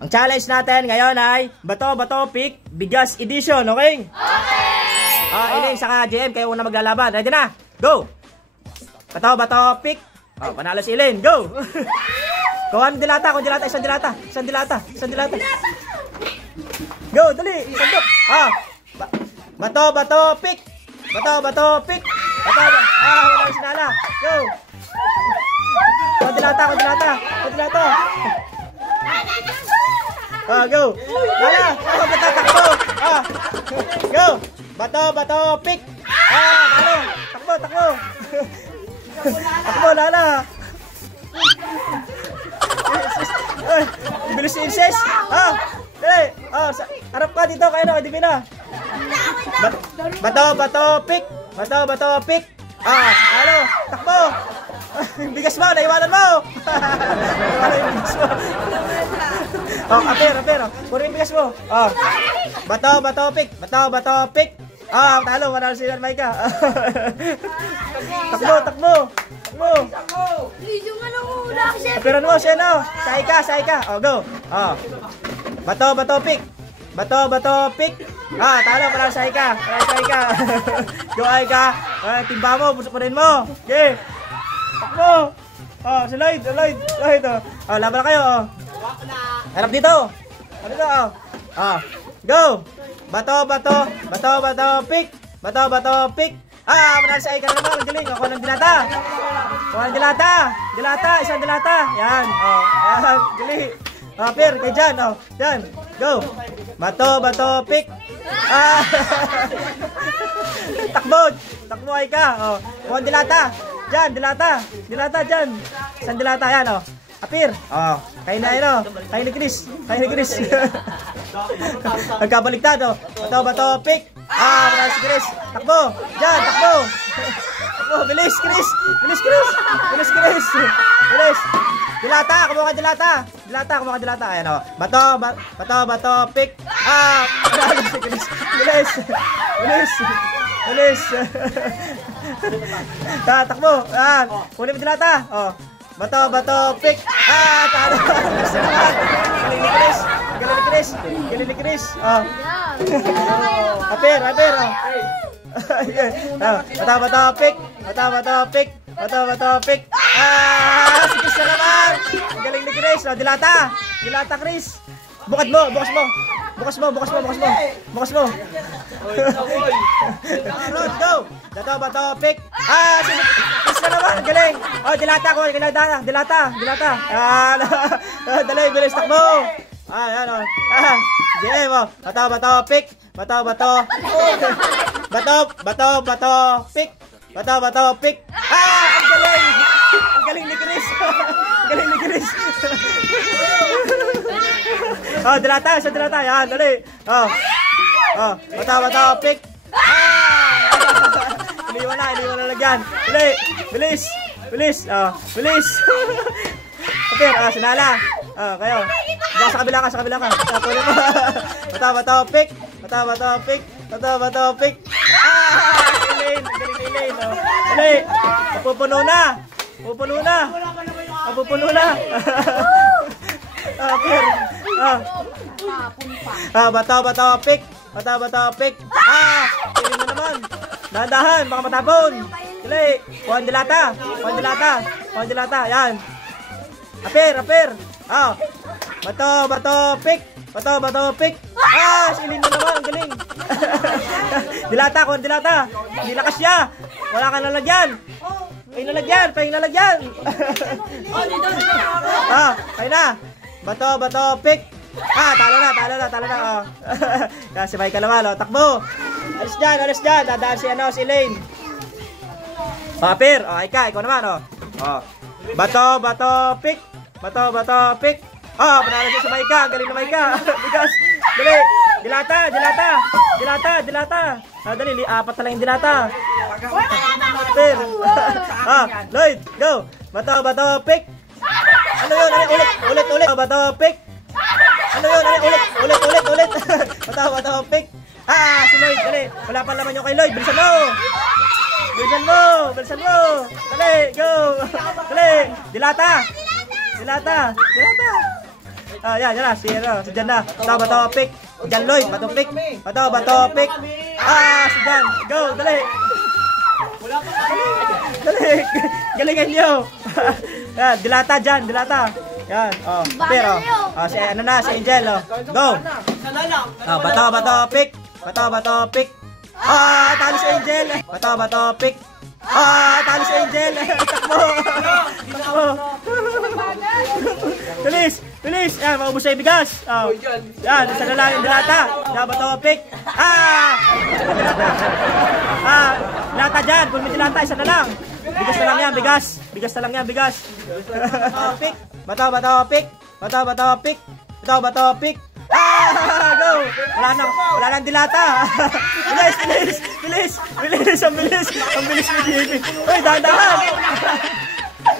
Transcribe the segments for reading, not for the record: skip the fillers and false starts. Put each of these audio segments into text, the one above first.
Ang challenge natin ngayon ay bato-bato pick bigas edition, okay? Okay! Iling saka JM, kayo una maglalaban. Ready na? Go! Bato-bato pick. Panalo si Iling. Go! Kuha ng dilata, isang dilata. Go, dali! Sandok! Bato-bato pick. Bato-bato pick. Wala si Nala. Go! Kuha dilata. Go! Nala! Takbo! Go! Bato, pick! Talo! Takbo! Takbo, Lala! Bilis si Inces! Harap ka dito, kayo na, Divina! Bato, pick! Talo! Takbo! Bigas mo, naiwanan mo! Apir! Puro yung bigas mo! Bato, pick! Talo, manalo si Maika! Takbo! Apiran mo, siya no! Saika! Go! Bato, pick! Talo, manalo si Aika! Go, Aika! Timba mo, busok pa rin mo! Okay! Takbo! Si Lloyd! Laban na kayo! Harap dito! Go! Bato, pick! Manalo sa Aika na naman! Ang galing! Ako ng dilata! Isang dilata! Yan! Galing! Pir, kay Jan! Yan! Go! Bato, pick! Takbo Aika! Kuha dilata! Jan, dilata dyan. Isang dilata yan, Apir. Kain na yun, Kain ni Chris. Nagkabaliktad, Bato, pick. Manalo si Chris. Takbo. Jan, takbo. Bilis, Chris. Dilata, kumuha ka dilata. Ayan, Bato, pick. Manalo si Chris. Bilis. Takbo. Kunin mo dilata. Bato, pick. Talo. Galing ni Chris. Apir. Bato, pick. Si Chris na naman. Galing ni Chris. Dilata, Chris. Bukas mo. Go! Bato, pick. Si Chris na naman. Galing. Dilata. Dali, bilis, takbo. JM, bato, pick. Bato, pick. Ang galing ni Chris. Dilata. Yan, dali. Bato, pick. Iliwan na lagyan. Dali, bilis. Apir, sinala. Kayo. Sa kabila ka. Tuloy mo. Bato, pick. Elaine. Dali. Mapupuno na. Apir. Bato, pick. Piling mo naman. Dahan, baka matapon. Dali. Kuhan dilata. Yan. Apir. Bato, pick. Silin mo naman, ang galing. Kuhan dilata. Hindi lakas siya. Wala ka nalagyan. Pahing nalagyan. Kayo na. Bato, pick. Talo na. Si Michael naman, takbo. Alis dyan. Dadaan si Elaine. Apir, ikaw naman, Bato, pick. Panalo siya sa Maika. Galing na Maika. Bigas. Dali. Dilata. Dali, apat na lang yung dilata. Apir. Lloyd, go. Bato, pick. Ano yun? Ulit. Bato, pick. Ano yun? Ulit. Bato, pick. Si Lloyd, dali. Wala pa naman yung kay Lloyd. Bilisan mo. Dali, go. Dali. Dilata. Yan na. Si Jan na. Bato, pick. Jan Lloyd, bato, pick. Bato, pick. Si Jan. Go, dali. Dali. Galingan nyo. Yan, dilata Jan, dilata. Yan, pero, si si Angel, Go. Bato, pick. Bato, pick. Talo si Angel. Bato, pick. Talo si Angel. Takbo. Bilis. Yan, maubos na yung bigas. Yan, isa na lang yung dilata. Bato, pick. Dilata dyan. Kung may dilata, isa na lang. Bigas na lang yan, bigas. Bigas na lang yan, bigas. Pick. Bato, pick. Bato, pick. Bato, pick. Go! Wala nang dilata. Bilis. Ang bilis ni Jimmy. Uy, dahan.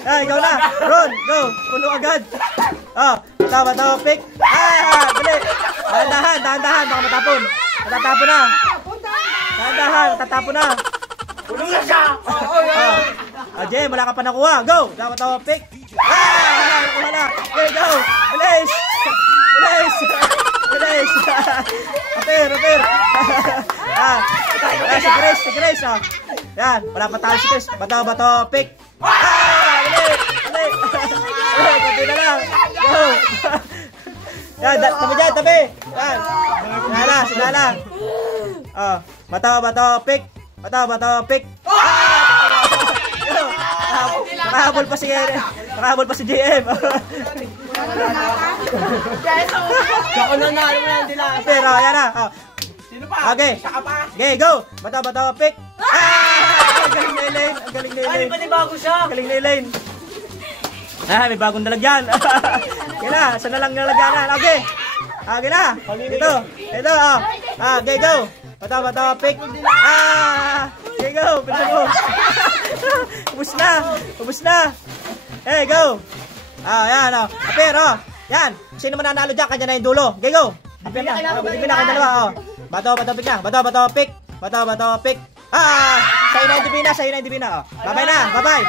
Ikaw na. Ron, go. Pulo agad. Bato, pick. Dali. Dahan. Baka matapon. Matatapon na. Dahan, tatapon na. Pulo na siya. Jem, wala ka pa nakuha. Go. Bato, pick. Nakuha na. Okay, go. Bilis. Apir. Si Grace. Yan, wala pa talo si Grace. Bato, pick. Dali. Tabi na lang. Go. Yan, tabi. Yan. Sinala. Bato, pick. Bato, pick. Nakahabol pa si JM. Ako na nalo mo yan, dilata. Pero, yan na. Sino pa? Okay. Okay, go. Bato, pick. Ang galing na Elaine. Ay, bago siya. Galing na Elaine. May bagong nalagyan. Yan na, isa na lang nalagyan. Okay. Okay na. Ito. Okay, go. Bato, pick. Okay, go. Pinsan mo. Ubus na. Hey, go. Yan, Apir, yan. Sino mananalo dyan? Kanya na yung dulo. Okay, go. Apir na. Batiin na kanya dalawa, Bato, pick na. Bato, pick. Bato, pick. Sa'yo na yung dipina. Bye-bye na. Bye-bye.